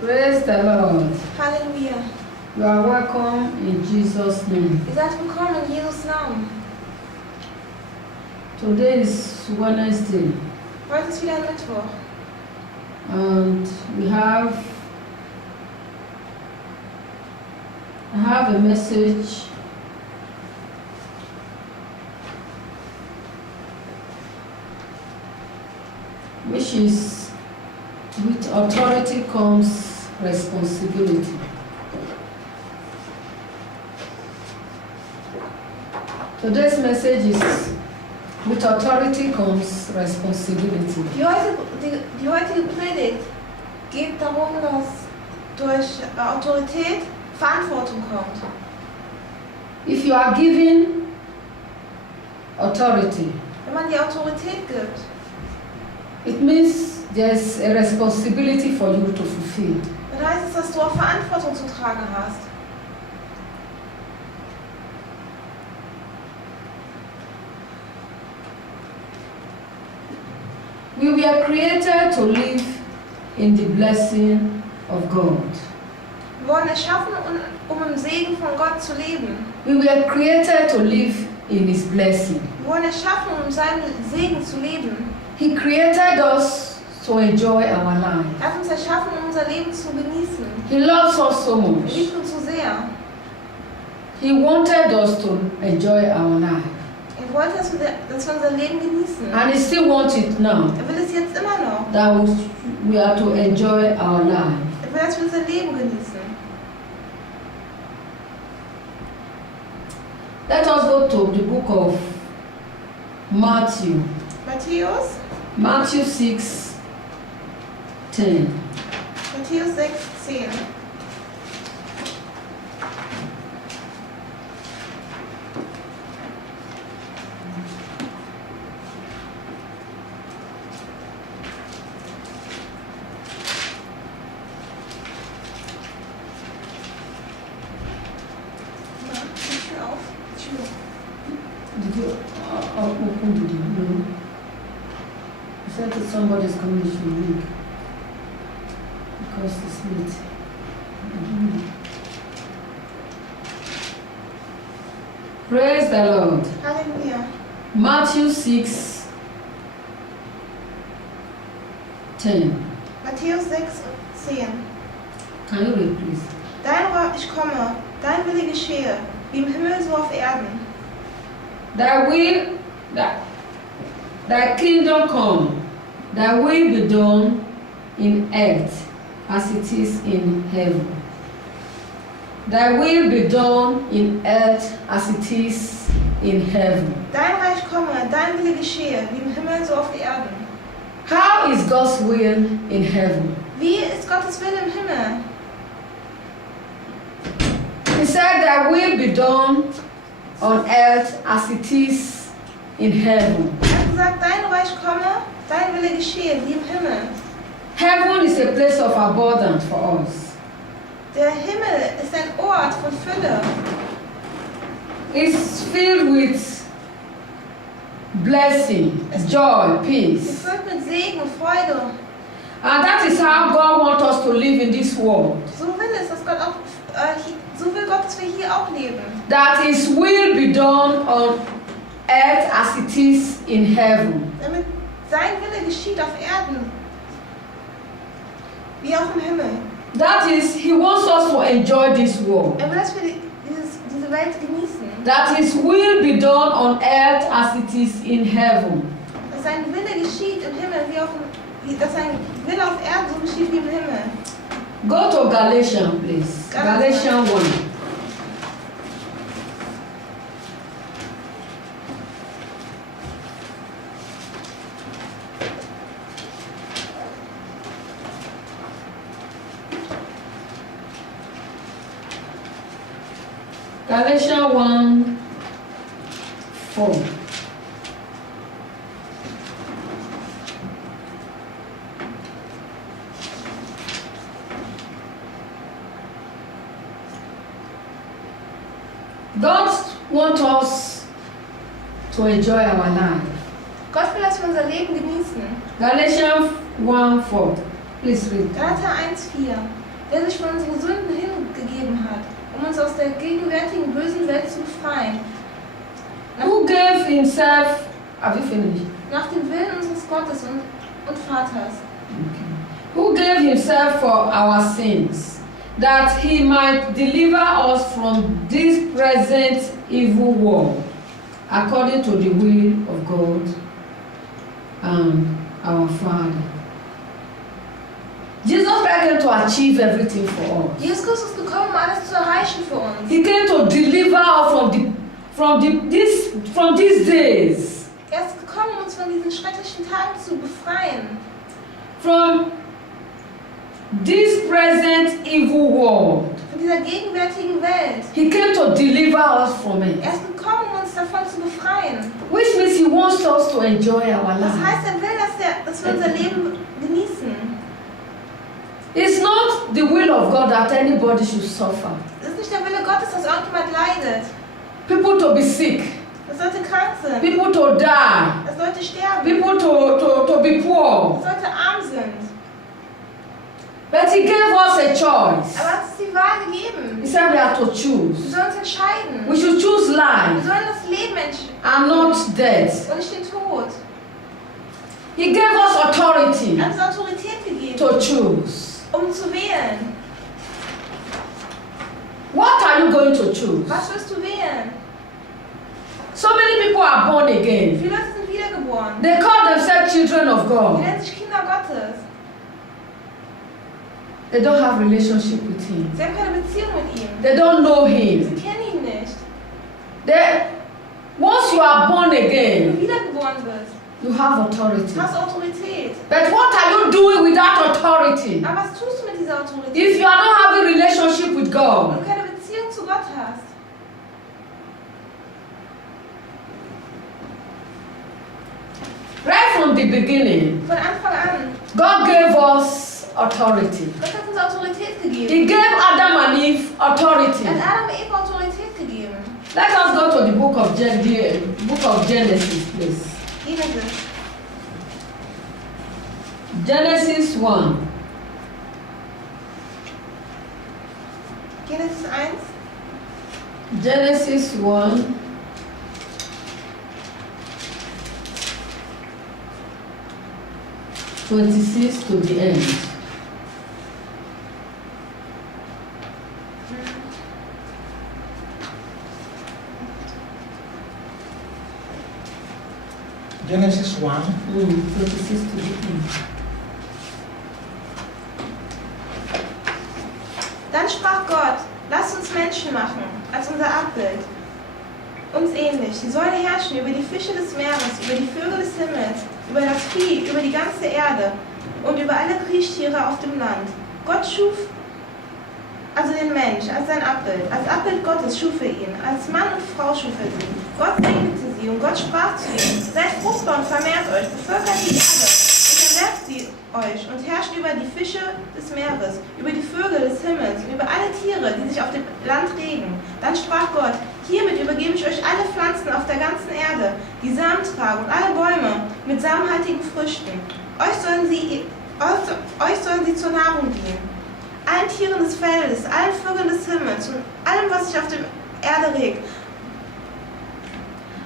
Praise the Lord. Halleluja. You are welcome in Jesus' name. Ihr seid willkommen in Jesus Namen. Today is Wednesday, Heute ist wieder ein Mittwoch. and I have a message which is, with authority comes responsibility. Today's message is, with authority comes responsibility. Die heutige Predigt geht darum, dass durch Autorität Verantwortung kommt. If you are given authority, Wenn man die Autorität gibt, it means there's a responsibility for you to fulfill. dann heißt es, dass du auch Verantwortung zu tragen hast. We were created to live in the blessing of God. Wir wurden erschaffen, um im Segen von Gott zu leben. We were created to live in His blessing. Wir wurden erschaffen, um seinen Segen zu leben. He created us to enjoy our life. Er hat uns erschaffen, um unser Leben zu genießen. He loves us so Er much. liebt uns so sehr. He wanted us to enjoy our life. Er wollte, dass wir unser Leben genießen. And He still wants it now, Er will es jetzt immer noch. that we are to enjoy our life. Er will, dass wir unser Leben genießen. Let us go to the book of Matthew. Matthew 6:10. Matthäus 6, 10. Did you open the door? You said that somebody's coming to read because it's late. Praise the Lord. Halleluja. Matthew 6:10. Matthäus 6, 10. Can you read, please? Dein Reich komme, dein Wille geschehe, wie im Himmel so auf Erden. Thy kingdom come, thy will be done in earth as it is in heaven. Thy will be done in earth as it is in heaven. Dein Reich komme, dein Wille geschehe, wie im Himmel so auf Erden. How is God's will in heaven? Wie ist Gottes Wille im Himmel? He said, thy will be done on earth as it is in heaven. Er hat gesagt, dein Reich komme, dein Wille geschehe, wie im Himmel. Heaven is a place of abundance for us. Der Himmel ist ein Ort von Fülle. It's filled with blessing, joy, peace. Gefüllt mit Segen, Freude. And that is how God wants us to live in this world. So will es, dass Gott auch, so will Gott, dass wir hier auch leben. That His will be done on earth as it is in heaven. Damit sein Wille geschieht auf Erden, wie auch im Himmel. That is, He wants us to enjoy this world. Er will, dass wir diese Welt genießen. That His will be done on earth as it is in heaven. Dass sein Wille geschieht im Himmel, dass sein Wille auf Erden so geschieht wie im Himmel. Go to Galatians, please. Galatians 1. Galatians 1:4. God wants us to enjoy our life. Gott will, dass wir unser Leben genießen. Galatians 1:4. Please read. Galater 1,4. der sich für unsere Sünden hingegeben hat, um uns aus der gegenwärtigen bösen Welt zu befreien. Who gave himself, have you finished? Nach dem Willen unseres Gottes und Vaters. Okay. Who gave himself for our sins, that he might deliver us from this present evil world, according to the will of God and our Father. Jesus Christ came to achieve everything for us. Jesus Christus ist gekommen, um alles zu erreichen für uns. He came to deliver us from these days. Er ist gekommen, um uns von diesen schrecklichen Tagen zu befreien. From this present evil world. Von dieser gegenwärtigen Welt. He came to deliver us from it. Er ist gekommen, um uns davon zu befreien. Which means he wants us to enjoy our Das life. heißt, er will, dass wir unser Leben genießen. It's not the will of God that anybody should suffer. Es ist nicht der Wille Gottes, dass irgendjemand leidet. People to be sick. Das sollte krank sein. People to die. Es sollte sterben. People to be poor. Es sollte arm sein. But he gave us a choice. Aber er hat uns die Wahl gegeben. He said we have to Wir choose. sollen uns entscheiden. We should choose Wir life sollen das Leben entscheiden and not death. und nicht den Tod. He gave us authority Er hat uns Autorität gegeben, to choose. um zu wählen. What are you going to choose? Was wirst du wählen? So many people are born again. Viele Leute sind wiedergeboren. They call themselves children of Die God. nennen sich Kinder Gottes. They don't have relationship with him. Sie haben keine Beziehung mit ihm. They don't know Sie him. kennen ihn nicht. Once you are born Wenn again, du wiedergeboren wirst, you have authority. hast du Autorität. But what are you doing with that authority? Aber was tust du mit dieser Autorität? If you are not having a relationship with Wenn God, du keine Beziehung zu Gott hast. right from the beginning, Von Anfang an. God gave us authority. Gott hat uns Autorität gegeben. He gave Adam and Eve authority. Er hat Adam und Eva Autorität gegeben. Let us go to the book of Genesis, please. Genesis. Genesis 1. Genesis 1. Genesis 1. (26) to the end. Genesis 1. 26 to the end. Dann sprach Gott, lasst uns Menschen machen, als unser Abbild, uns ähnlich. Sie sollen herrschen über die Fische des Meeres, über die Vögel des Himmels, über das Vieh, über die ganze Erde und über alle Kriechtiere auf dem Land. Gott schuf also den Mensch als sein Abbild. Als Abbild Gottes schuf er ihn. Als Mann und Frau schuf er sie. Gott segnete sie und Gott sprach zu ihnen: Seid fruchtbar und vermehrt euch, bevölkert die Erde und erwerbt sie euch und herrscht über die Fische des Meeres, über die Vögel des Himmels und über alle Tiere, die sich auf dem Land regen. Dann sprach Gott: Hiermit übergebe ich euch alle Pflanzen auf der ganzen Erde, die Samen tragen, und alle Bäume mit samenhaltigen Früchten. Euch sollen sie zur Nahrung dienen. Allen Tieren des Feldes, allen Vögeln des Himmels und allem, was sich auf der Erde regt.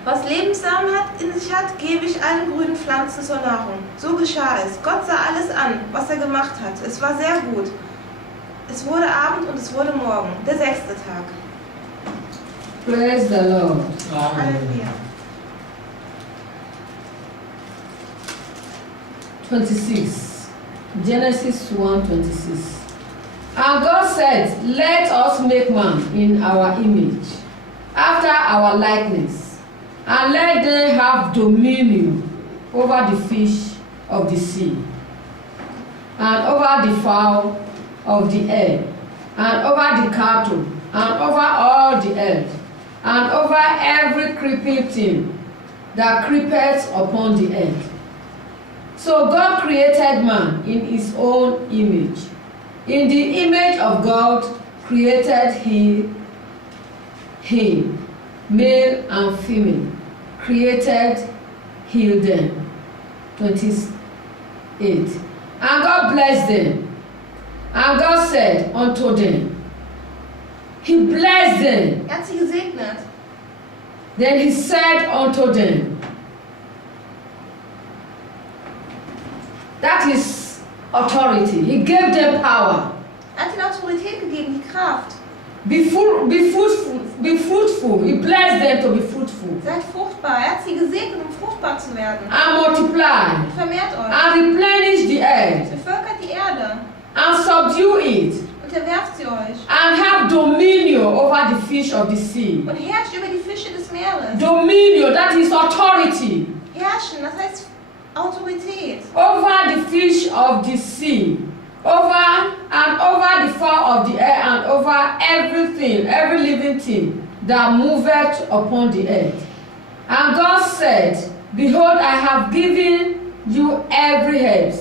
Was Lebenssamen in sich hat, gebe ich allen grünen Pflanzen zur Nahrung. So geschah es. Gott sah alles an, was er gemacht hat. Es war sehr gut. Es wurde Abend und es wurde Morgen, der 6. Tag. Praise the Lord. Halleluja. 26. Genesis 1:26. And God said, let us make man in our image, after our likeness, and let them have dominion over the fish of the sea, and over the fowl of the air, and over the cattle, and over all the earth, and over every creeping thing that creepeth upon the earth. So God created man in his own image. In the image of God created he him, male and female, created he them. 28. And God blessed them. And God said unto them, He blessed them. Er hat sie gesegnet. Then He said unto them, that is authority. He gave them power. Er hat ihnen Autorität gegeben, die Kraft. Be fruitful. He blessed them to be fruitful. Seid fruchtbar. Er hat sie gesegnet, um fruchtbar zu werden. And multiply. Und vermehrt euch. And replenish the earth. Bevölkert die Erde. And subdue it. Unterwerft sie euch. And have dominion over the fish of the sea. Und herrscht über die Fische des Meeres. Dominion, that is authority. Herrschen, das heißt Autorität. Over the fish of the sea. Over the fowl of the air, and over everything, every living thing that moveth upon the earth. And God said, Behold, I have given you every herb,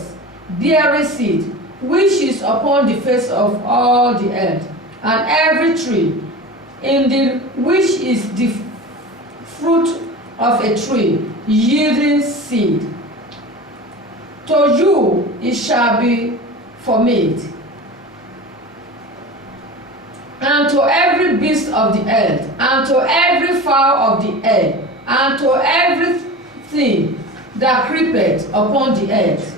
bearing seed, which is upon the face of all the earth, and every tree, in the which is the fruit of a tree, yielding seed. To you it shall be for meat, and to every beast of the earth, and to every fowl of the air, and to everything that creepeth upon the earth.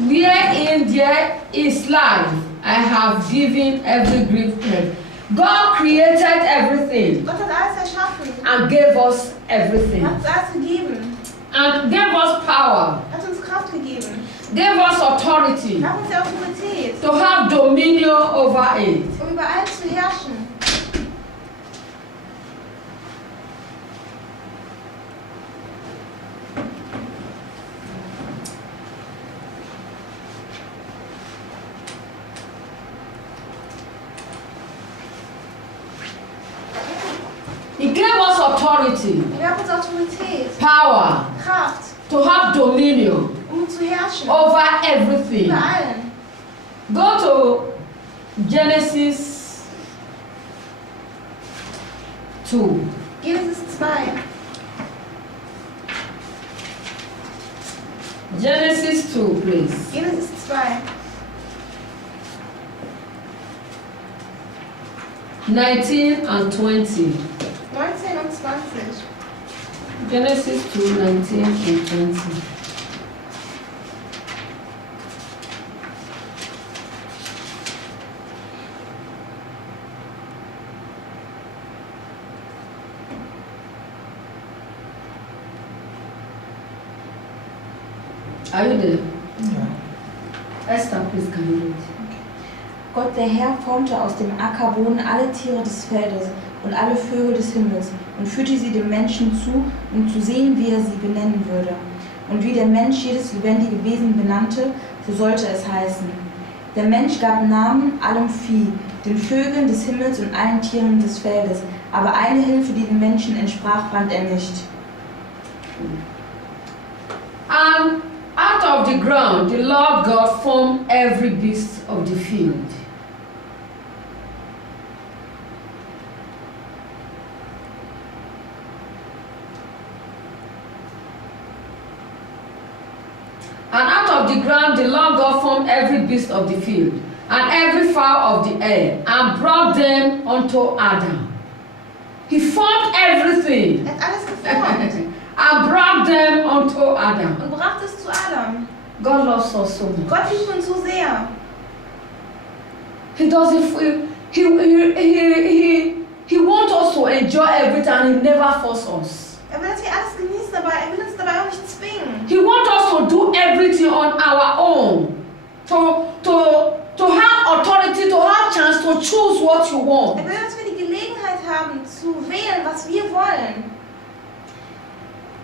Wherein there is life, I have given every green herb. God created everything. Gott hat alles erschaffen. And gave us everything. Er hat uns alles gegeben. And gave us power. Er hat uns Kraft gegeben. Gave us authority. Er hat uns die Autorität. To have dominion over it. Um über alles zu herrschen. He gave us authority. Er hat uns Autorität. Power. Kraft. To have dominion. Um zu herrschen. Over everything. Über allen. Go to Genesis 2. Genesis 2. Genesis 2, please. Genesis 2. 19 and 20. 19 und 20. Genesis 2, 19 and 20. Are you there? Yeah. Esther, please, can you read? Gott der Herr formte aus dem Ackerboden alle Tiere des Feldes und alle Vögel des Himmels und führte sie dem Menschen zu, um zu sehen, wie er sie benennen würde. Und wie der Mensch jedes lebendige Wesen benannte, so sollte es heißen. Der Mensch gab Namen allem Vieh, den Vögeln des Himmels und allen Tieren des Feldes, aber eine Hilfe, die dem Menschen entsprach, fand er nicht. And out of the ground, the Lord God formed every beast of the field. And out of the ground, the Lord God formed every beast of the field, and every fowl of the air, and brought them unto Adam. He formed everything. Er hat alles geformt. And brought them unto Adam. Und brachte es zu Adam. God loves us so much. Gott liebt uns so sehr. He doesn't. He wants us to enjoy everything, and He never forces us. Er will, dass wir alles genießen, aber er will uns dabei auch nicht zwingen. He wants us to do everything on our own. To have authority, to have chance to choose what you want. Er will, dass wir die Gelegenheit haben, zu wählen, was wir wollen.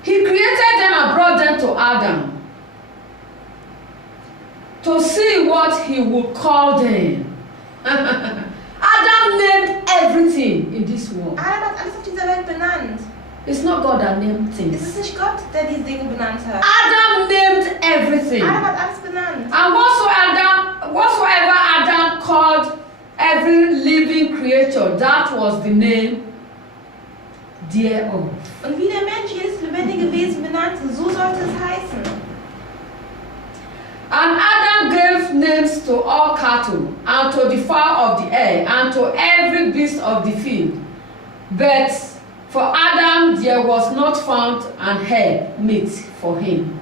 He created them and brought them to Adam to see what he would call them. Adam named everything in this world. Adam hat alles auf dieser Welt benannt. It's not God that named Es things. ist nicht Gott, der diese Dinge benannt hat. Adam named everything. Adam hat alles benannt. And whatsoever Adam called every living creature, that was the name thereof. Und wie der Mensch jedes lebendige Wesen benannte, so sollte es heißen. And Adam gave names to all cattle, and and to the fowl of the air, and to every beast of the field. But for Adam there was not found an help meet for him.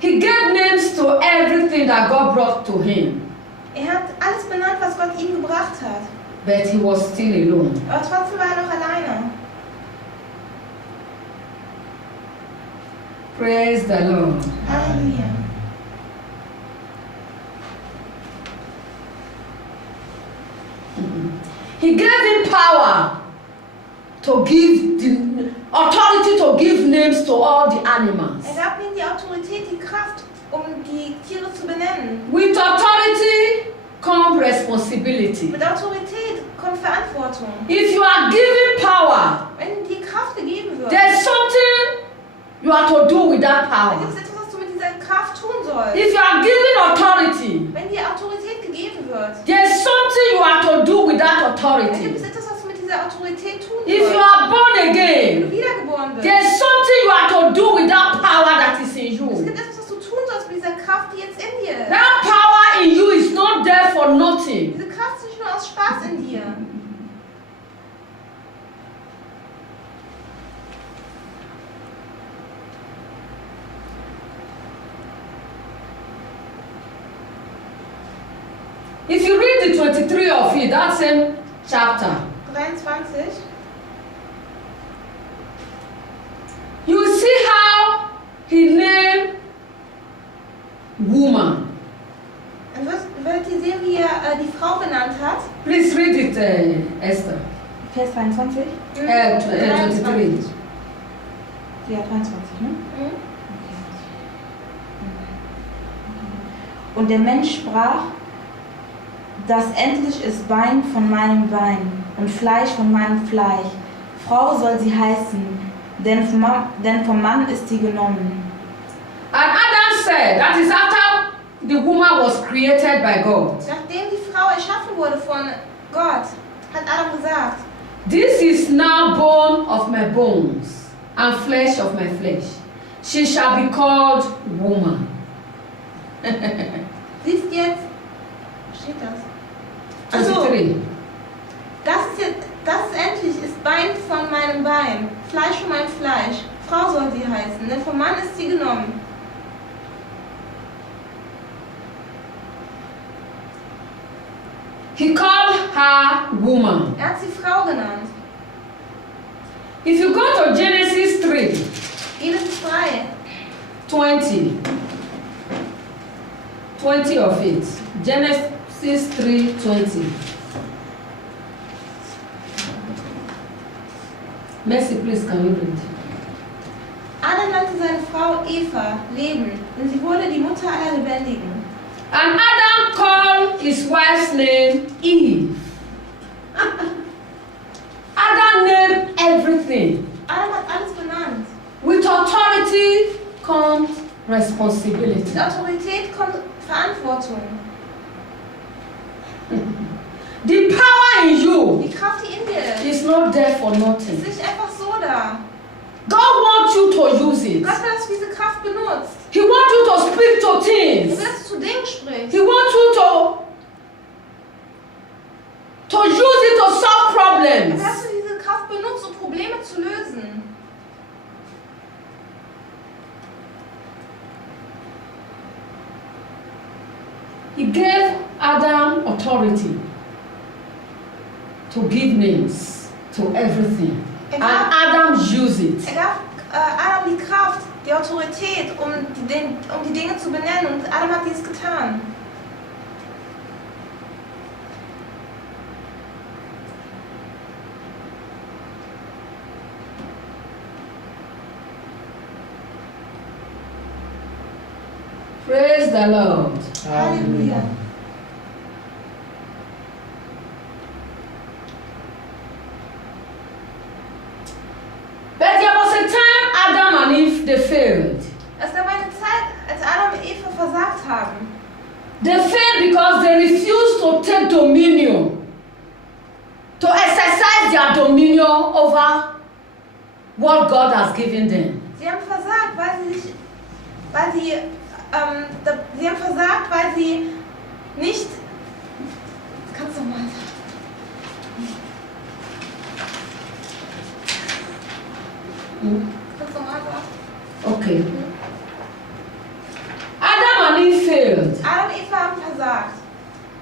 He gave names to everything that God brought to him. Hat alles benannt, was Gott ihm gebracht hat. But he was still alone. Aber trotzdem war er noch alleine. Praise the Lord. Halleluja. He gave him power to give the authority to give names to all the animals. Gab ihm die Autorität, die Kraft, die Tiere zu benennen. With authority comes responsibility. Mit Autorität kommt Verantwortung. If you are given power, Wenn dir Kraft gegeben wird, there's something you have to do with that dann power. gibt es etwas, was du mit dieser Kraft tun sollst. If you are given authority, Wenn dir Autorität gegeben wird, there's something you have to do with that dann gibt authority. es etwas, was du mit dieser Autorität tun If you sollst. are born Wenn du again, wiedergeboren bist, there's something you have to do with that power that is in es you. gibt etwas, was du tun sollst mit dieser Kraft, die jetzt in dir ist. That power in you is not there for nothing. Diese Kraft ist nicht nur aus Spaß in dir. If you read the 23 of it, that same chapter, 23. you will see how he named woman. Dann werdet ihr sehen, wie er die Frau benannt hat. Please read it, Esther. Vers 22? 23. Ja, 23, ne? Mhm. Und der Mensch sprach, das endlich ist Bein von meinem Bein und Fleisch von meinem Fleisch. Frau soll sie heißen, denn vom Mann ist sie genommen. And Adam said, that is after the woman was created by God. Nachdem die Frau erschaffen wurde von Gott, hat Adam gesagt, This is now bone of my bones and flesh of my flesh. She shall be called woman. sie ist jetzt, steht das? Also, 23. das endlich ist Bein von meinem Bein, Fleisch von meinem Fleisch. Frau soll sie heißen, denn vom Mann ist sie genommen. He called her woman. Er hat sie Frau genannt. If you go to Genesis 3, Genesis 3, 20 of it. Genesis 3:20. Mercy, please, can you read? Adam nannte seine Frau Eva, Leben, denn sie wurde die Mutter aller Lebendigen. And Adam called his wife's name Eve. Adam named everything. Adam hat alles benannt. With authority comes responsibility. Mit Autorität kommt Verantwortung. The power in you Die Kraft, die in dir ist, is not there for ist nothing. nicht einfach so da. God wants you to use it. Gott will, dass du diese Kraft benutzt. He wants you to speak to Er things. will, dass du zu Dingen sprichst. He wants you to use it to solve Er problems. will, dass du diese Kraft benutzt, um Probleme zu lösen. He gave Adam authority to give names to everything. And Adam used it. Er gab Adam die Kraft, die Autorität, um die Dinge zu benennen, und Adam hat dies getan. Praise the Lord. Halleluja. But there was a time Adam and Eve they failed. Es gab eine Zeit, als Adam und Eva versagt haben. They failed because they refused to take dominion, to exercise their dominion over what God has given them. Sie haben versagt, weil sie Nicht, kannst du mal sagen. Kannst du mal sagen. Okay. Adam and Eve failed Adam und Eva haben versagt.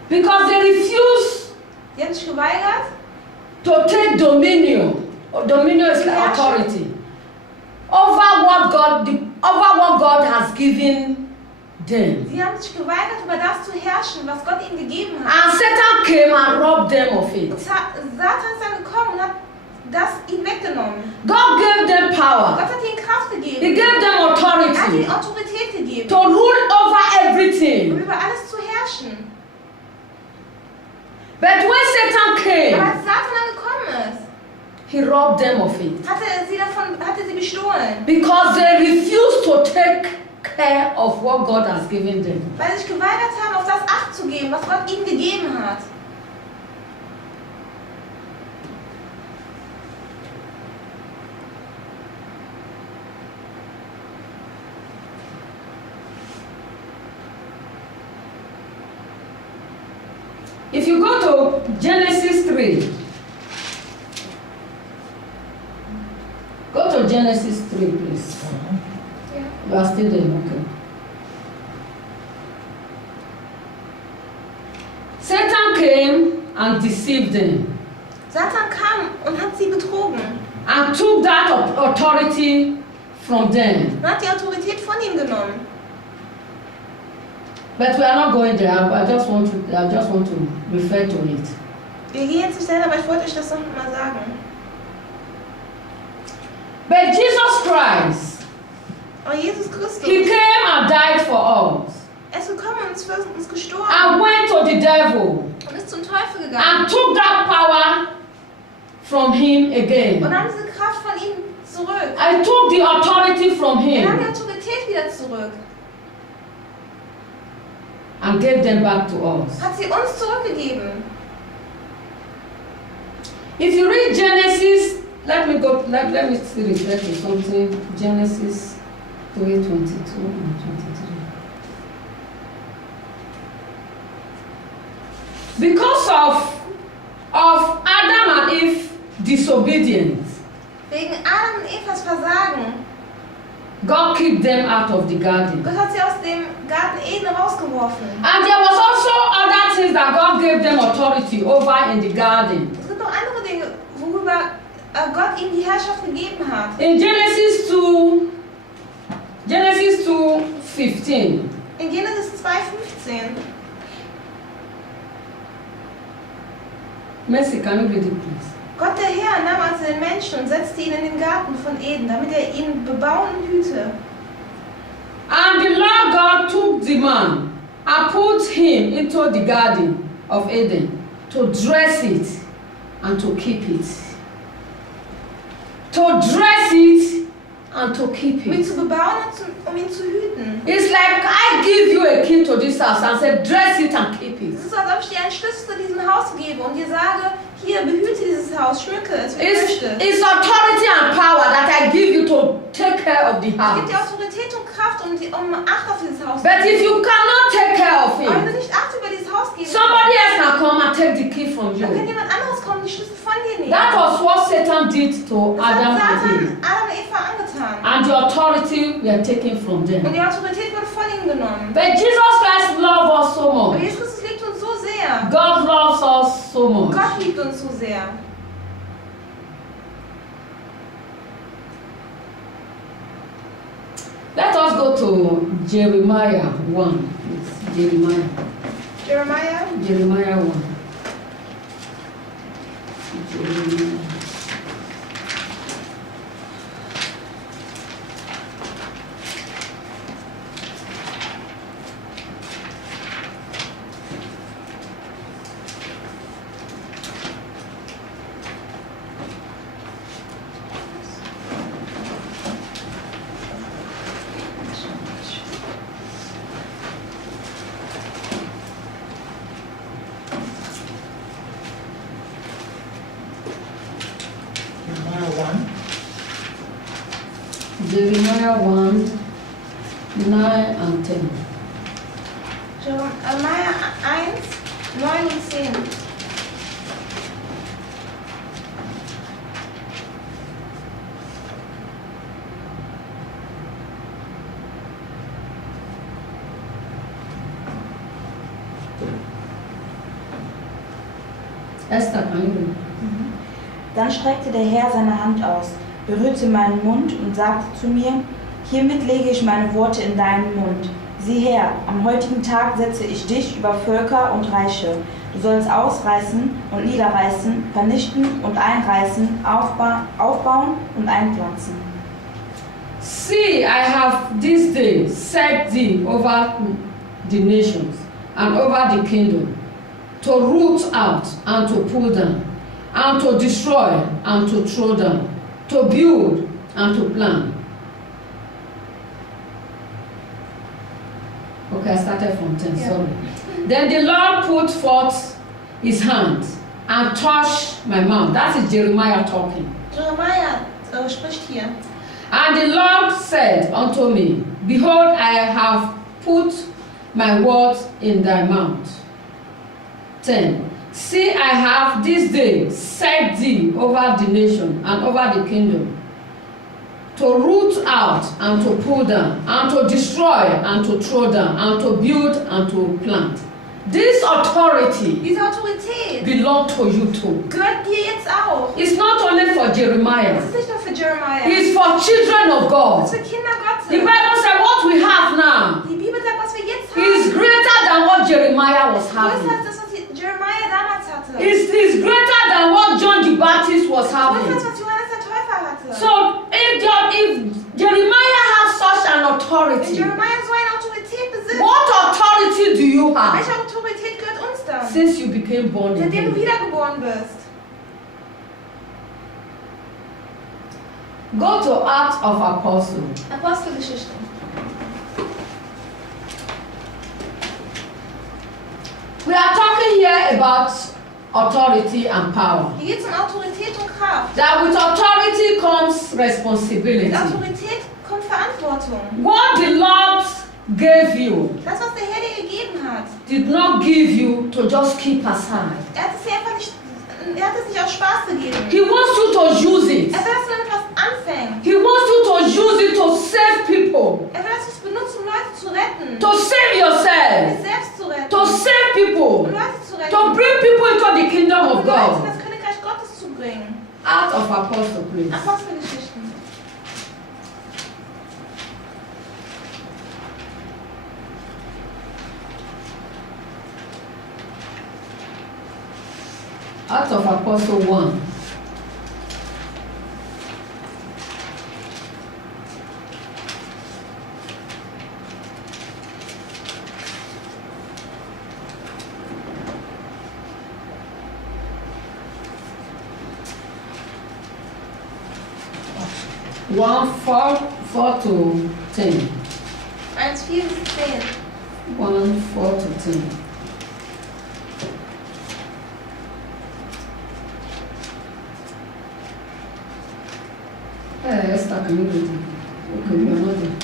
because they refused Die haben sich geweigert, to take dominion. Dominion is like authority over what God has given them. sie haben sich geweigert, über das zu herrschen, was Gott ihnen gegeben hat. And Satan came and robbed them of it. Und Satan ist dann gekommen und hat das ihnen weggenommen. God gave them Gott power. hat ihnen Kraft He gegeben. gave them Er hat authority ihnen Autorität gegeben, to rule over um everything. über alles zu herrschen. But when Satan Aber came, als Satan dann gekommen ist, he robbed them of it. hatte sie bestohlen, Because they refused to take care of what God has given them. weil sie sich geweigert haben, auf das Acht zu geben, was Gott ihnen gegeben hat. If you go to Genesis 3, go to Genesis 3, please. You are still there, okay. Satan came and deceived them Satan kam und hat sie betrogen and took that authority from them. und hat die Autorität von ihnen genommen. But we are not going there. I just want to refer to it. Wir gehen jetzt nicht dahin, aber ich wollte euch das noch mal sagen. But Jesus Christ, Aber Jesus Christus, He came and died for us er ist gekommen und ist für uns gestorben and went to the devil und ist zum Teufel gegangen. and took that power from him Und again. nahm diese Kraft von ihm zurück. I took the authority from Er nahm die him Autorität wieder zurück. and gave them back to us. Hat sie uns zurückgegeben. If you read Genesis, let me see refer to something. Genesis 3:22 and 23. Because of Adam and Eve disobedience, Wegen Adam und Evas Versagen. God kicked them out of the garden. Gott hat sie aus dem Garten Eden rausgeworfen. And there was also other things that God gave them authority over in the garden. Es gibt noch andere Dinge, worüber Gott ihnen die Herrschaft gegeben hat. In Genesis 2:15. In Genesis 2,15. Mercy, can you read it, please? Gott der Herr nahm also den Menschen und setzte ihn in den Garten von Eden, damit er ihn bebauen und hüte. And the Lord God took the man and put him into the garden of Eden to dress it and to keep it. To dress it and to keep Um ihn it. zu bebauen und um ihn zu hüten. It's like I give you a key to this house and say, dress it and keep Es it. ist so, als ob ich dir einen Schlüssel zu diesem Haus gebe und dir sage, hier, behüte dieses Haus, schmücke es, wie du möchtest. It's authority and power that I give you to take care of the Es gibt house. dir Autorität und Kraft, um Acht auf dieses Haus zu But if geben. you cannot take care of Aber wenn it, du nicht Acht über dieses Haus geben somebody kannst, else can come and take the key from dann kann you. jemand anderes kommen, die Schlüssel von dir nehmen. That was what Satan did to Das hat Adam and Eve. Satan Adam und Eva angetan. And the authority were taken from Und them. die Autorität wurde von ihnen genommen. But Jesus Christ loved us so Und much. Jesus Christus liebt uns so sehr. God loves us so much. Gott liebt uns so sehr. Let us go to Jeremiah 1. It's Jeremiah. Jeremiah 1. Jeremiah. Jeremiah 1, 9 and 10. Jeremia 1, 9 und 10. Esther, kann ich? Dann streckte der Herr seine Hand aus, berührte meinen Mund und sagte zu mir, hiermit lege ich meine Worte in deinen Mund. Sieh her, am heutigen Tag setze ich dich über Völker und Reiche. Du sollst ausreißen und niederreißen, vernichten und einreißen, aufbauen und einpflanzen. See, I have this day set thee over the nations and over the kingdom, to root out and to pull down, and to destroy and to throw down, to build and to plant. Okay, I started from 10, sorry. Then the Lord put forth his hand and touched my mouth. That is Jeremiah talking. Jeremiah spricht hier. And the Lord said unto me, behold, I have put my words in thy mouth. 10. See, I have this day set thee over the nation and over the kingdom, to root out and to pull down, and to destroy and to throw down, and to build and to plant. This authority Diese Autorität belongs to you too. gehört dir jetzt auch. It's not only for Jeremiah, Das ist nicht nur für Jeremiah. it's for children of Das God. ist für Kinder The Gottes. Bible said what we have now Die Bibel sagt, was wir jetzt is haben, greater than what Jeremiah was größer having. als das, was Jeremiah damals hatte. Is greater than what John the Baptist was Größer having. als was Johannes der Täufer hatte. So if Jeremiah has such an Wenn authority, Jeremiah so eine Autorität besitzt, what authority do you have welche Autorität gehört uns dann? since you became born Seitdem du again? wiedergeboren bist. Go to Acts of Apostles. Apostelgeschichte. We are talking here about authority and power. Hier geht es um Autorität und Kraft. That with authority comes responsibility. Mit Autorität kommt Verantwortung. What the Lord gave you Das, was der Herr dir gegeben hat, did not give you to just keep aside. er hat es dir einfach nicht, er hat es nicht aus Spaß gegeben. He wants you to use it. Er will, dass du damit was anfängst. He wants you to use it to save people, Er will, dass du es benutzt, um Leute zu retten. to save Dich yourself, selbst zu retten. to save people, Um Leute zu retten. to bring people into the kingdom Um of Leute in God. das Königreich Gottes zu bringen. Out of Apostle, please. Apostelgeschichten. Out of Apostle 1. One four to 10. 1,4 bis 10. 1 4 to 10. Esther, can you read it? Okay, we are not there.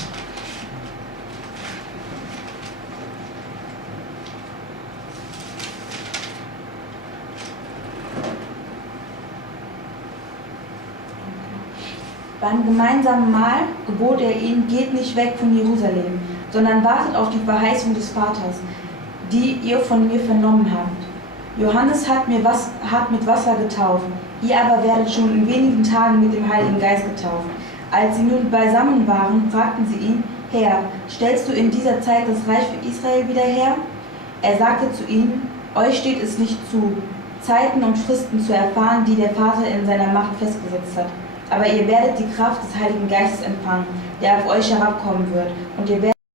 Beim gemeinsamen Mahl gebot er ihnen, geht nicht weg von Jerusalem, sondern wartet auf die Verheißung des Vaters, die ihr von mir vernommen habt. Johannes hat mit Wasser getauft, ihr aber werdet schon in wenigen Tagen mit dem Heiligen Geist getauft. Als sie nun beisammen waren, fragten sie ihn, Herr, stellst du in dieser Zeit das Reich für Israel wieder her? Er sagte zu ihnen, euch steht es nicht zu, Zeiten und Fristen zu erfahren, die der Vater in seiner Macht festgesetzt hat. Aber ihr werdet die Kraft des Heiligen Geistes empfangen, der auf euch herabkommen wird, und ihr werdet